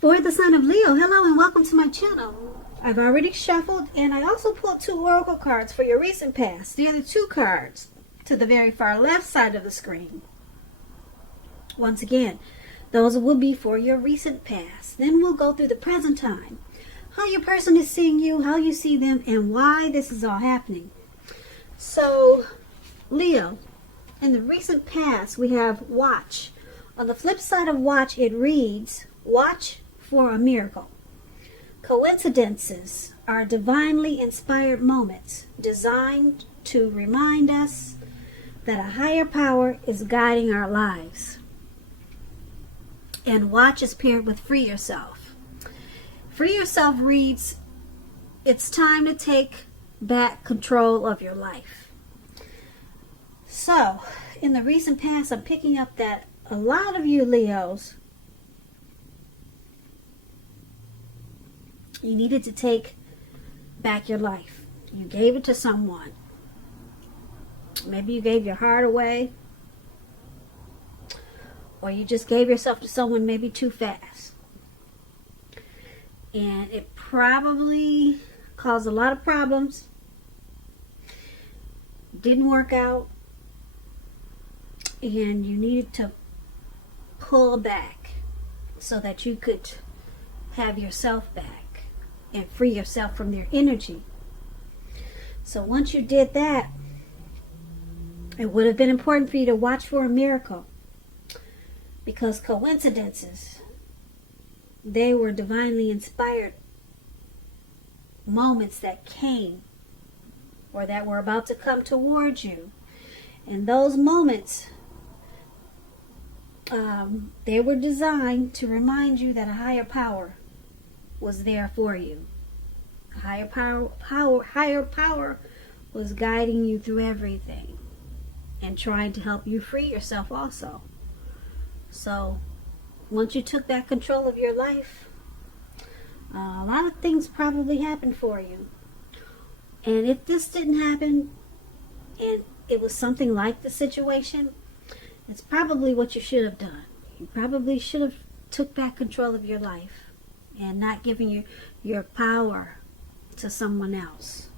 For the sign of Leo, hello and welcome to my channel. I've already shuffled and I also pulled 2 oracle cards for your recent past. The other 2 cards to the very far left side of the screen. Once again, those will be for your recent past. Then we'll go through the present time. How your person is seeing you, how you see them, and why this is all happening. So, Leo, in the recent past we have watch. On the flip side of watch it reads, watch for a miracle. Coincidences are divinely inspired moments designed to remind us that a higher power is guiding our lives. And watch is paired with free yourself. Free yourself reads, it's time to take back control of your life. So, in the recent past, I'm picking up that a lot of you Leos, you needed to take back your life. You gave it to someone. Maybe you gave your heart away. Or you just gave yourself to someone maybe too fast. And it probably caused a lot of problems. Didn't work out. And you needed to pull back so that you could have yourself back and free yourself from their energy. So once you did that, it would have been important for you to watch for a miracle, because coincidences, they were divinely inspired moments that came or that were about to come towards you. And those moments, they were designed to remind you that a higher power was there for you. Higher power was guiding you through everything and trying to help you free yourself also. So once you took back control of your life, a lot of things probably happened for you. And if this didn't happen and it was something like the situation, it's probably what you should have done. You probably should have took back control of your life and not giving your power to someone else.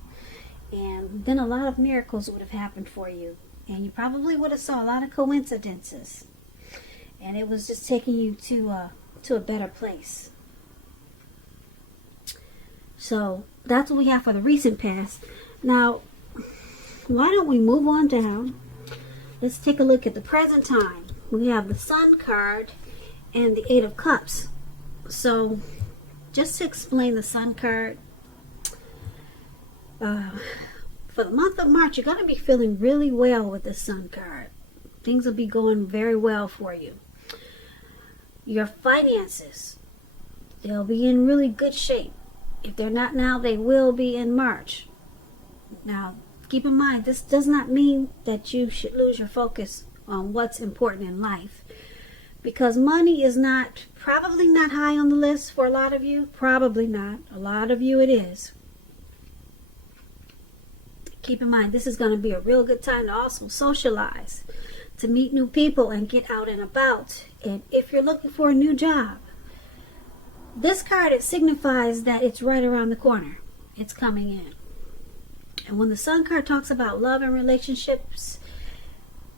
And then a lot of miracles would have happened for you. And you probably would have saw a lot of coincidences. And it was just taking you to a better place. So that's what we have for the recent past. Now, why don't we move on down? Let's take a look at the present time. We have the Sun card and the 8 of Cups. So, just to explain the Sun card, for the month of March, you're going to be feeling really well with the Sun card. Things will be going very well for you. Your finances, they'll be in really good shape. If they're not now, they will be in March. Now, keep in mind, this does not mean that you should lose your focus on what's important in life. Because money is probably not high on the list for a lot of you. Probably not. A lot of you it is. Keep in mind, this is going to be a real good time to also socialize, to meet new people and get out and about. And if you're looking for a new job, this card, it signifies that it's right around the corner. It's coming in. And when the Sun card talks about love and relationships,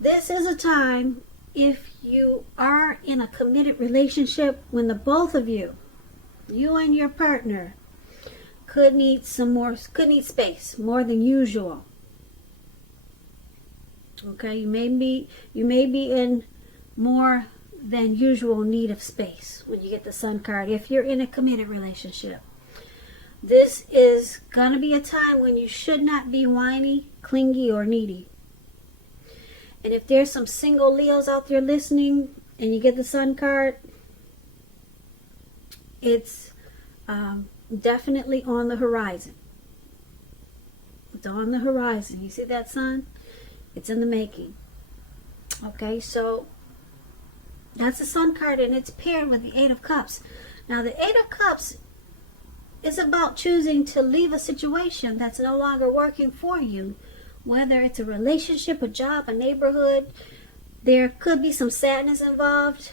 this is a time, if you are in a committed relationship, when the both of you and your partner, could need space more than usual. Okay, you may be in more than usual need of space when you get the Sun card. If you're in a committed relationship, this is gonna be a time when you should not be whiny, clingy, or needy. And if there's some single Leos out there listening and you get the Sun card, it's definitely on the horizon. It's on the horizon. You see that sun? It's in the making. Okay, so that's the Sun card, and it's paired with the 8 of Cups. Now, the 8 of Cups is about choosing to leave a situation that's no longer working for you, whether it's a relationship, a job, a neighborhood. There could be some sadness involved,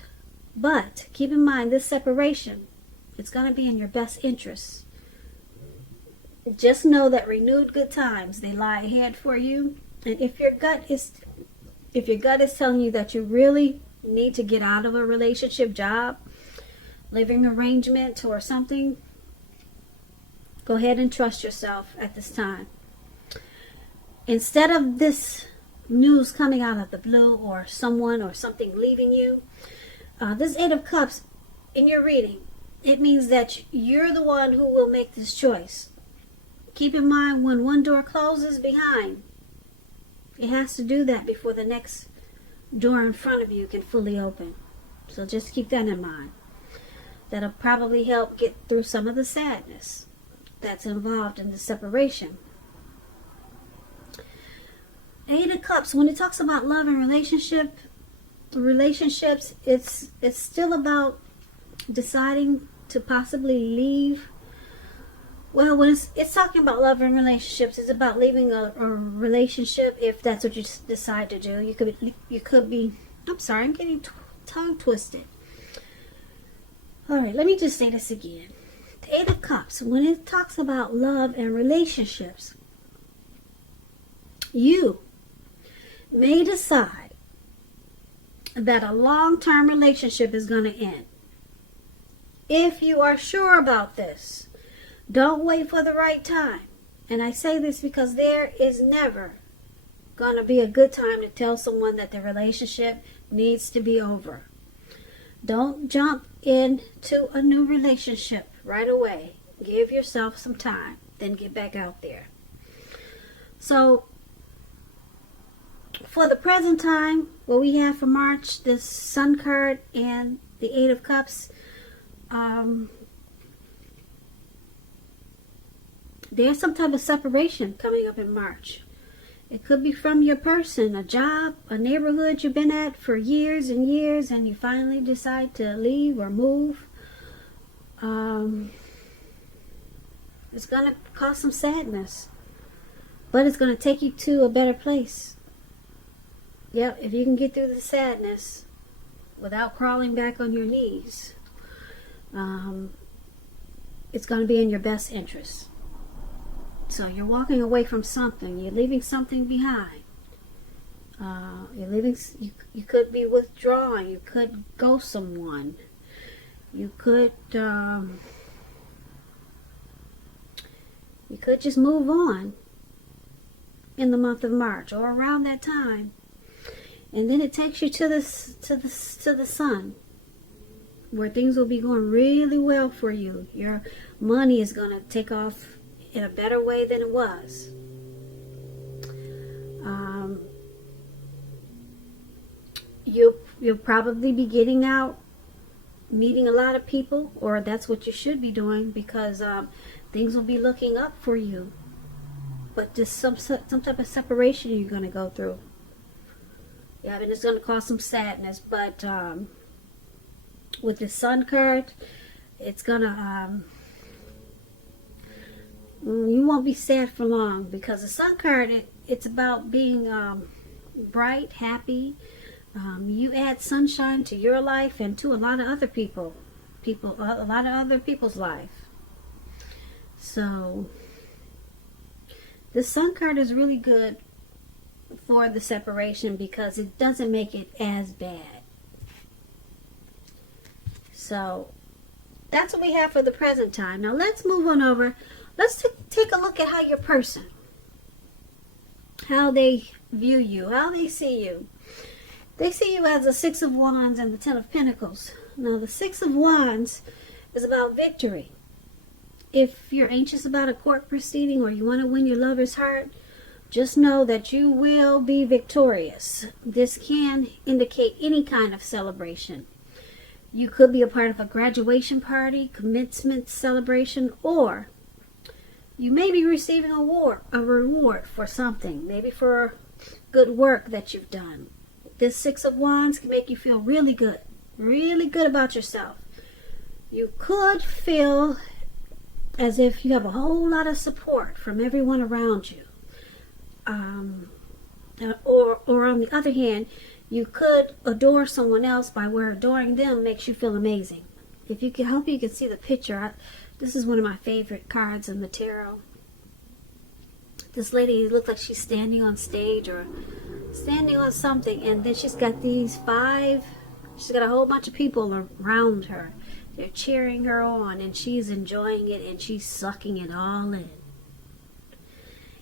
but keep in mind this separation It's going to be in your best interest. Just know that renewed good times, they lie ahead for you. And if your gut is telling you that you really need to get out of a relationship, job, living arrangement, or something, go ahead and trust yourself at this time. Instead of this news coming out of the blue, or someone or something leaving you, this Eight of Cups in your reading, it means that you're the one who will make this choice. Keep in mind, when one door closes behind, it has to do that before the next door in front of you can fully open. So just keep that in mind. That'll probably help get through some of the sadness that's involved in the separation. Eight of Cups, when it talks about love and relationships, it's still about deciding to possibly leave. Well, when it's talking about love and relationships, it's about leaving a relationship if that's what you decide to do. You could be. I'm sorry, I'm getting tongue twisted. All right, let me just say this again. The Eight of Cups, when it talks about love and relationships, you may decide that a long-term relationship is going to end. If you are sure about this, don't wait for the right time. And I say this because there is never going to be a good time to tell someone that the relationship needs to be over. Don't jump into a new relationship right away. Give yourself some time, then get back out there. So, for the present time, what we have for March, this Sun card and the Eight of Cups, there's some type of separation coming up in March. It could be from your person, a job, a neighborhood you've been at for years and years, and you finally decide to leave or move. It's going to cause some sadness, but it's going to take you to a better place. Yep, if you can get through the sadness without crawling back on your knees, it's going to be in your best interest. So you're walking away from something. You're leaving something behind. You could be withdrawing. You could ghost someone. You could just move on in the month of March or around that time. And then it takes you to the Sun, where things will be going really well for you. Your money is going to take off in a better way than it was. You'll probably be getting out, meeting a lot of people, or that's what you should be doing, because things will be looking up for you. But just some type of separation you're going to go through. Yeah, and it's going to cause some sadness, but with the Sun card, it's going to... you won't be sad for long, because the Sun card, it's about being bright, happy. You add sunshine to your life and to a lot of other a lot of other people's life. So the Sun card is really good for the separation, because it doesn't make it as bad. So that's what we have for the present time. Now let's move on over. Let's take a look at how your person, how they view you, how they see you. They see you as the Six of Wands and the Ten of Pentacles. Now the Six of Wands is about victory. If you're anxious about a court proceeding, or you want to win your lover's heart, just know that you will be victorious. This can indicate any kind of celebration. You could be a part of a graduation party, commencement celebration, or you may be receiving a reward for something, maybe for good work that you've done. This Six of Wands can make you feel really good about yourself. You could feel as if you have a whole lot of support from everyone around you. Or on the other hand, you could adore someone else by where adoring them makes you feel amazing. if you can, hope you can see the picture. This is one of my favorite cards in the tarot. This lady looked like she's standing on stage or standing on something, and then she's got she's got a whole bunch of people around her. They're cheering her on, and she's enjoying it, and she's sucking it all in.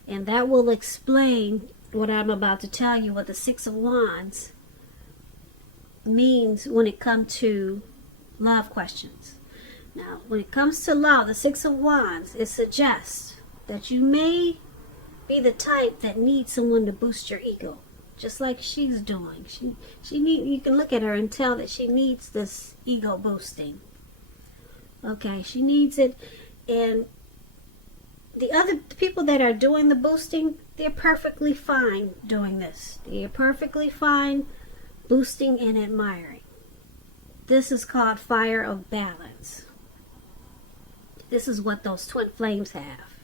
And that will explain what I'm about to tell you, what the Six of Wands means when it comes to love questions. Now, when it comes to love, the Six of Wands, it suggests that you may be the type that needs someone to boost your ego, just like she's doing. You can look at her and tell that she needs this ego boosting. Okay, she needs it, and the other people that are doing the boosting, they're perfectly fine doing this. They're perfectly fine boosting and admiring. This is called fire of balance. This is what those twin flames have.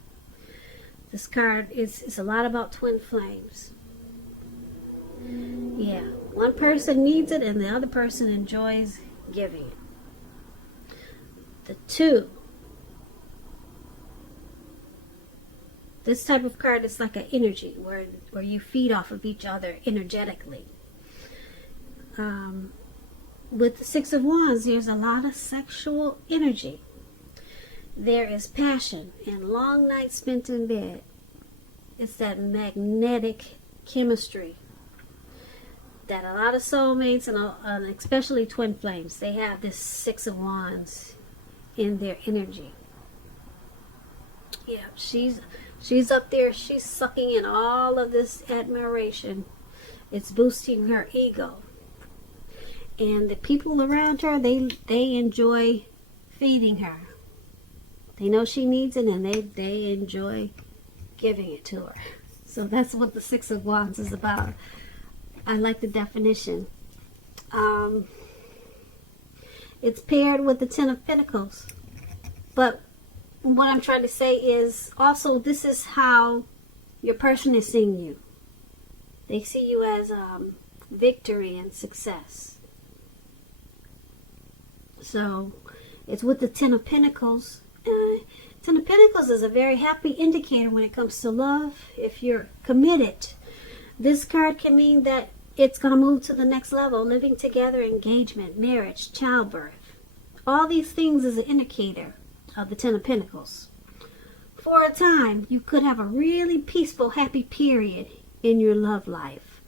This card is a lot about twin flames. Yeah, one person needs it and the other person enjoys giving it. The two. This type of card is like an energy where you feed off of each other energetically. With the Six of Wands, there's a lot of sexual energy. There is passion and long nights spent in bed. It's that chemistry that a lot of soulmates and especially twin flames, they have this Six of Wands in their energy. Yeah, she's up there, she's sucking in all of this admiration. It's boosting her ego. And the people around her, they enjoy feeding her. They know she needs it, and they enjoy giving it to her. So that's what the Six of Wands is about. I like the definition. It's paired with the Ten of Pentacles. But what I'm trying to say is also this is how your person is seeing you. They see you as victory and success. So it's with the Ten of Pentacles. Ten of Pentacles is a very happy indicator when it comes to love. If you're committed, this card can mean that it's going to move to the next level. Living together, engagement, marriage, childbirth. All these things is an indicator of the Ten of Pentacles. For a time, you could have a really peaceful, happy period in your love life.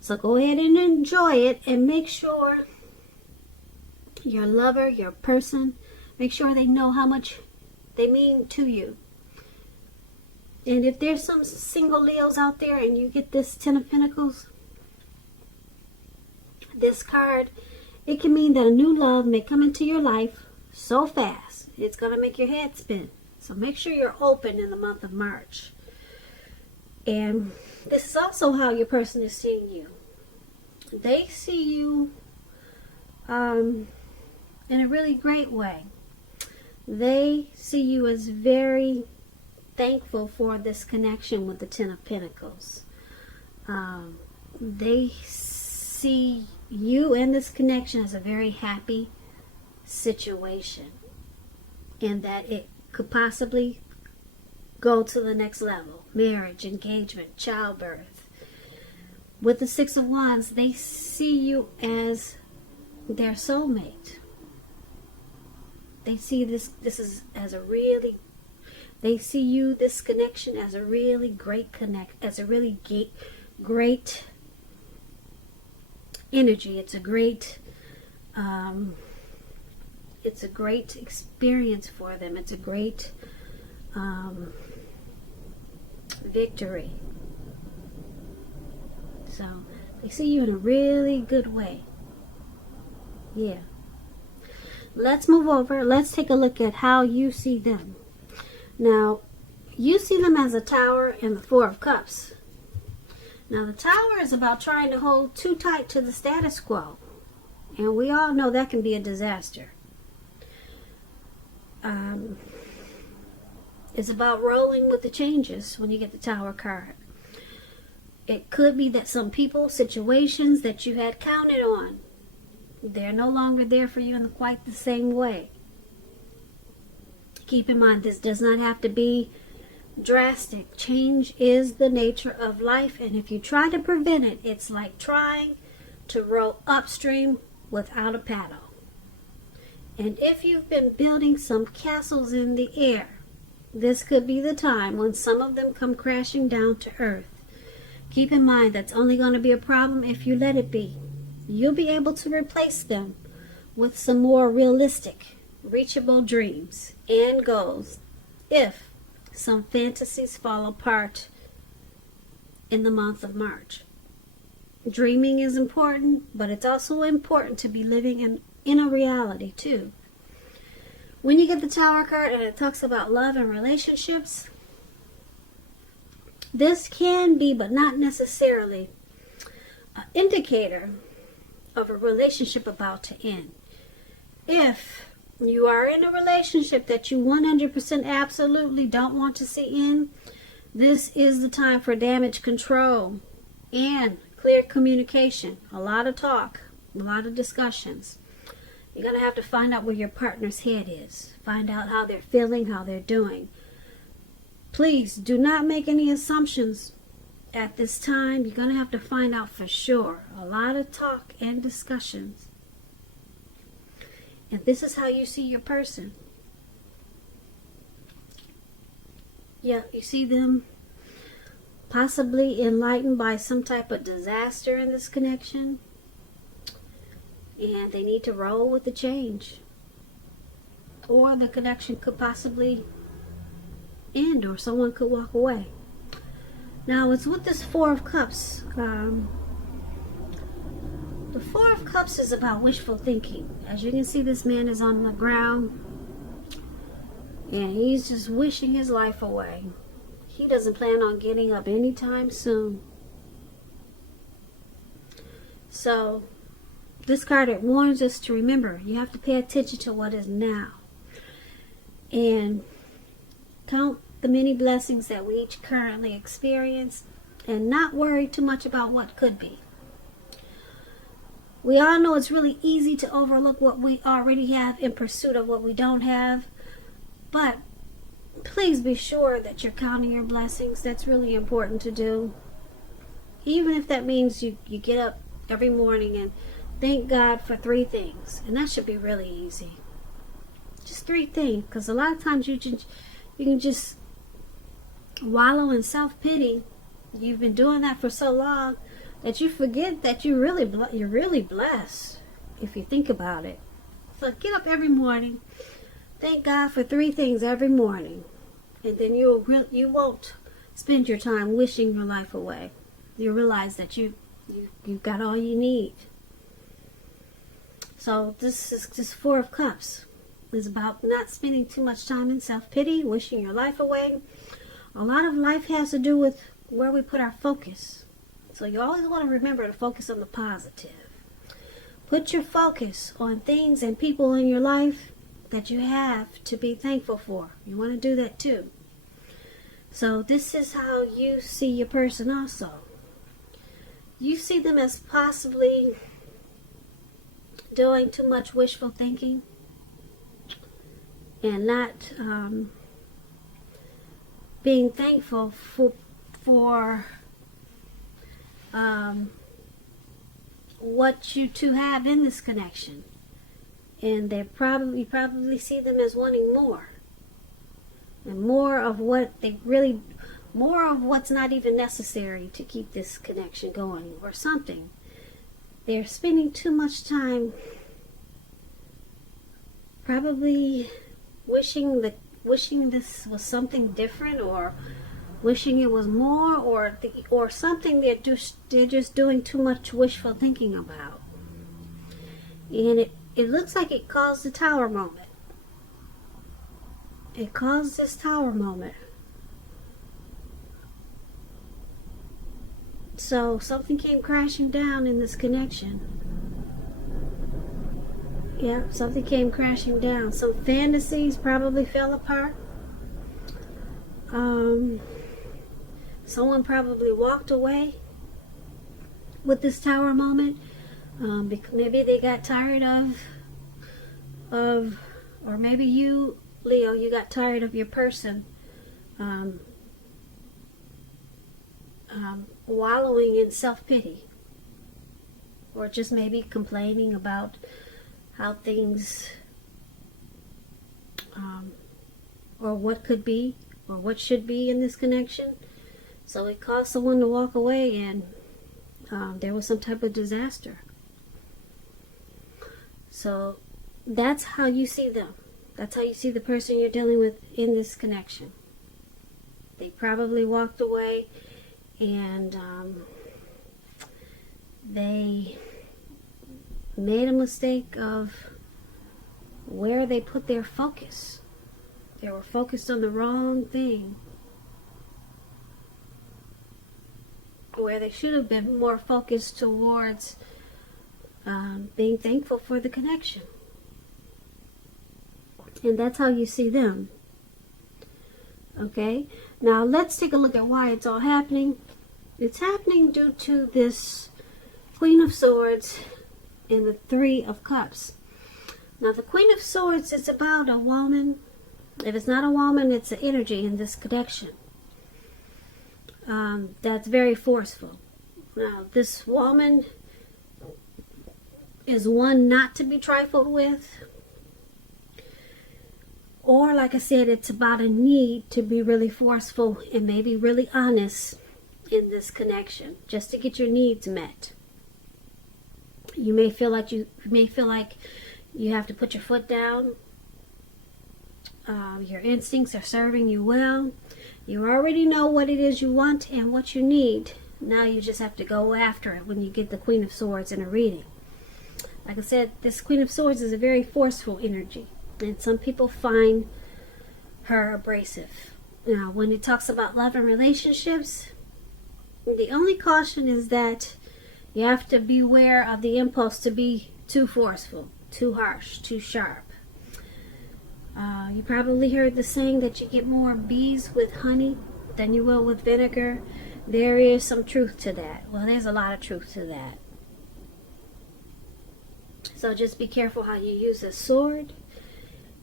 So go ahead and enjoy it, and make sure your lover, your person, make sure they know how much they mean to you. And if there's some single Leos out there and you get this Ten of Pentacles, this card, it can mean that a new love may come into your life so fast it's going to make your head spin. So make sure you're open in the month of March. And this is also how your person is seeing you. They see you in a really great way. They see you as very thankful for this connection with the Ten of Pentacles. They see you and this connection as a very happy situation, and that it could possibly go to the next level. Marriage, engagement, childbirth. With the Six of Wands, they see you as their soulmate. They see this connection as a really great as a really great energy. It's a great experience for them. It's a great victory. So they see you in a really good way. Yeah. Let's move over. Let's take a look at how you see them. Now, you see them as a Tower and the Four of Cups. Now, the Tower is about trying to hold too tight to the status quo. And we all know that can be a disaster. It's about rolling with the changes when you get the Tower card. It could be that some people, situations that you had counted on They're no longer there for you in quite the same way. Keep in mind, this does not have to be drastic. Change is the nature of life, and if you try to prevent it, it's like trying to row upstream without a paddle. And if you've been building some castles in the air, this could be the time when some of them come crashing down to earth. Keep in mind, that's only going to be a problem if you let it be. You'll be able to replace them with some more realistic, reachable dreams and goals if some fantasies fall apart in the month of March. Dreaming is important, but it's also important to be living in a reality too. When you get the Tower card and it talks about love and relationships, this can be, but not necessarily, an indicator of a relationship about to end. If you are in a relationship that you 100% absolutely don't want to see end, this is the time for damage control and clear communication. A lot of talk, a lot of discussions. You're going to have to find out where your partner's head is. Find out how they're feeling, how they're doing. Please do not make any assumptions at this time. You're going to have to find out for sure. A lot of talk and discussions. And this is how you see your person. Yeah, you see them possibly enlightened by some type of disaster in this connection. And they need to roll with the change. Or the connection could possibly end, or someone could walk away. Now, it's with this Four of Cups. The Four of Cups is about wishful thinking. As you can see, this man is on the ground and he's just wishing his life away. He doesn't plan on getting up anytime soon. So, this card, it warns us to remember, you have to pay attention to what is now. And count the many blessings that we each currently experience and not worry too much about what could be. We all know it's really easy to overlook what we already have in pursuit of what we don't have. But please be sure that you're counting your blessings. That's really important to do. Even if that means you get up every morning and thank God for 3 things. And that should be really easy. Just 3 things. Because a lot of times you can just wallow in self-pity. You've been doing that for so long that you forget that you're really blessed if you think about it. So get up every morning. Thank God for 3 things every morning. And then you won't spend your time wishing your life away. You'll realize that you've got all you need. So this is just Four of Cups. It's about not spending too much time in self-pity, wishing your life away. A lot of life has to do with where we put our focus. So you always want to remember to focus on the positive. Put your focus on things and people in your life that you have to be thankful for. You want to do that too. So this is how you see your person also. You see them as possibly doing too much wishful thinking and not being thankful for what you two have in this connection. And you probably see them as wanting more. And more of what's not even necessary to keep this connection going or something. They're spending too much time probably wishing this was something different, or wishing it was more, or something they're just doing too much wishful thinking about. And it looks like it caused the Tower moment. It caused this Tower moment. So something came crashing down in this connection. Yeah, something came crashing down. Some fantasies probably fell apart. Someone probably walked away with this Tower moment. Maybe they got tired or maybe you, Leo, you got tired of your person wallowing in self-pity, or just maybe complaining about how things or what could be or what should be in this connection. So it caused someone to walk away, and there was some type of disaster. So that's how you see them. That's how you see the person you're dealing with in this connection. They probably walked away, and they made a mistake of where they put their focus. They were focused on the wrong thing, where they should have been more focused towards being thankful for the connection. And that's how you see them. Okay, now let's take a look at why it's all happening. It's happening due to this Queen of Swords and the Three of Cups. Now the Queen of Swords is about a woman. If it's not a woman, it's an energy in this connection that's very forceful. Now this woman is one not to be trifled with. Or, like I said, it's about a need to be really forceful and maybe really honest in this connection, just to get your needs met. You may feel like you have to put your foot down. Your instincts are serving you well. You already know what it is you want and what you need. Now you just have to go after it when you get the Queen of Swords in a reading. Like I said, this Queen of Swords is a very forceful energy. And some people find her abrasive. Now, when it talks about love and relationships, the only caution is that you have to beware of the impulse to be too forceful, too harsh, too sharp. You probably heard the saying that you get more bees with honey than you will with vinegar. There is some truth to that. Well, there's a lot of truth to that. So just be careful how you use a sword.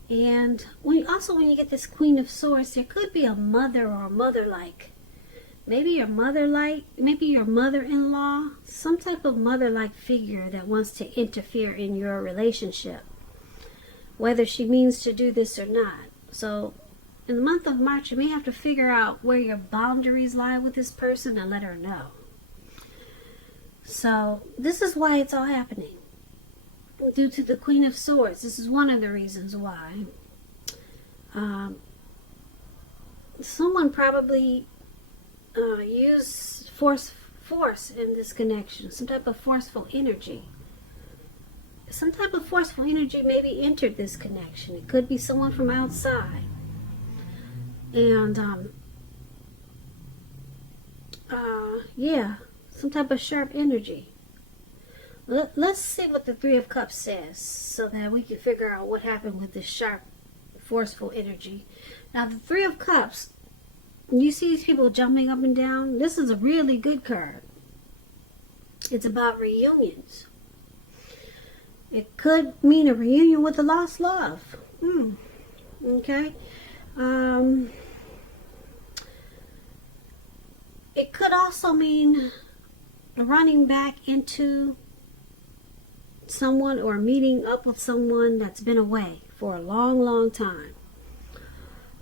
And when you get this Queen of Swords, there could be a mother or a mother-like. Maybe your mother-in-law, some type of mother-like figure that wants to interfere in your relationship, whether she means to do this or not. So in the month of March, you may have to figure out where your boundaries lie with this person and let her know. So this is why it's all happening. Due to the Queen of Swords. This is one of the reasons why. Someone probably used force in this connection. Some type of forceful energy. Some type of forceful energy maybe entered this connection. It could be someone from outside. And, yeah, some type of sharp energy. Let's see what the Three of Cups says so that we can figure out what happened with this sharp, forceful energy. Now, the Three of Cups, you see these people jumping up and down? This is a really good card. It's about reunions. It could mean a reunion with a lost love. Okay. It could also mean running back into someone or meeting up with someone that's been away for a long time.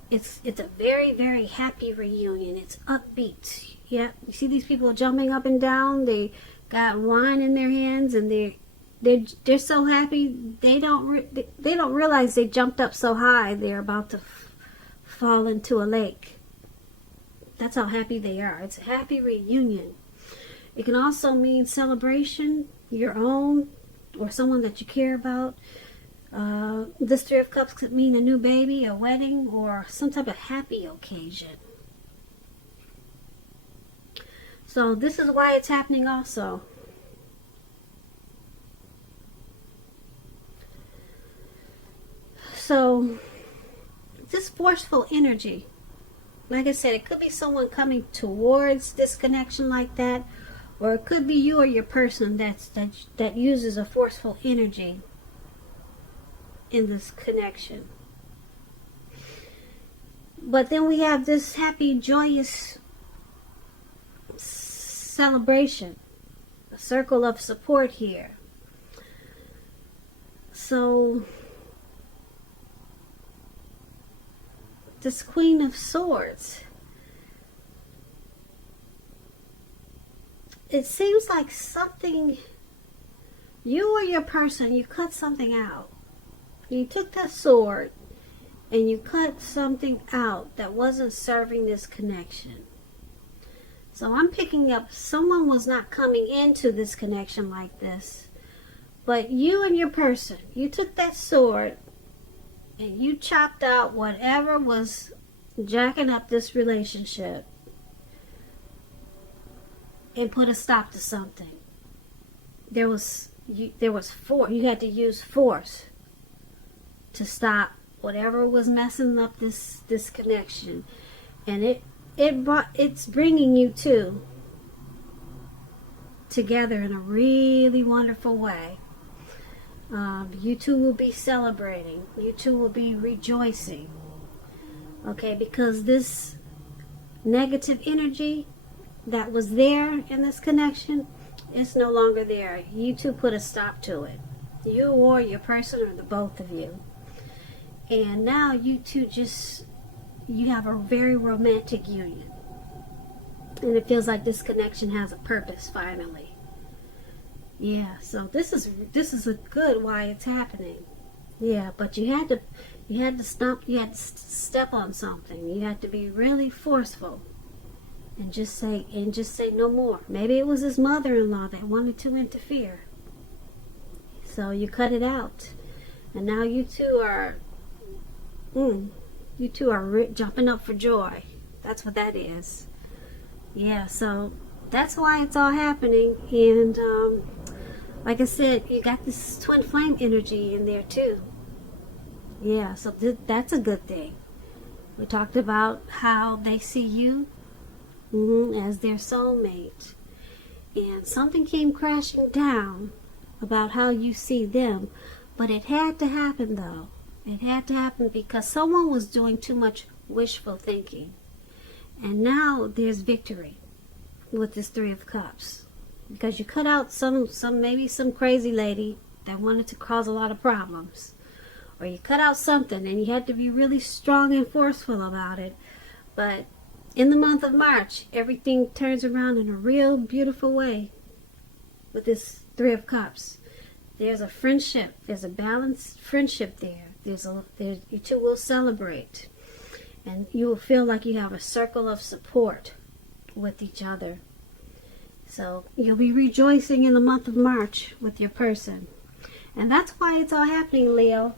It's a very, very happy reunion. It's upbeat. Yeah, you see these people jumping up and down. They got wine in their hands, and they're so happy. They don't realize they jumped up so high they're about to fall into a lake. That's how happy they are. It's a happy reunion. It can also mean celebration, your own, or someone that you care about. This Three of Cups could mean a new baby, a wedding, or some type of happy occasion. So this is why it's happening also. So this forceful energy, like I said, it could be someone coming towards this connection like that, Or it could be you or your person that uses a forceful energy in this connection. But then we have this happy, joyous celebration, a circle of support here. So this Queen of Swords, it seems like something, you or your person, you cut something out. You took that sword and you cut something out that wasn't serving this connection. So I'm picking up someone was not coming into this connection like this. But you and your person, you took that sword and you chopped out whatever was jacking up this relationship and put a stop to something. There was force. You had to use force to stop whatever was messing up this connection, and it's bringing you two together in a really wonderful way. You two will be celebrating. You two will be rejoicing. Okay, because this negative energy that was there in this connection is no longer there. You two put a stop to it. You or your person, or the both of you. And now you two you have a very romantic union. And it feels like this connection has a purpose finally. Yeah, so this is a good why it's happening. Yeah, but you had to step on something. You had to be really forceful and just say no more. Maybe it was his mother-in-law that wanted to interfere. So you cut it out. And now you two are jumping up for joy. That's what that is. Yeah, so that's why it's all happening. And like I said, you got this twin flame energy in there too. Yeah, so that's a good thing. We talked about how they see you as their soulmate. And something came crashing down about how you see them. But it had to happen though. It had to happen because someone was doing too much wishful thinking. And now there's victory with this Three of Cups. Because you cut out maybe some crazy lady that wanted to cause a lot of problems. Or you cut out something and you had to be really strong and forceful about it. But in the month of March, everything turns around in a real beautiful way with this Three of Cups. There's a friendship. There's a balanced friendship there. You two will celebrate. And you will feel like you have a circle of support with each other. So you'll be rejoicing in the month of March with your person. And that's why it's all happening, Leo.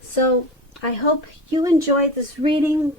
So I hope you enjoyed this reading.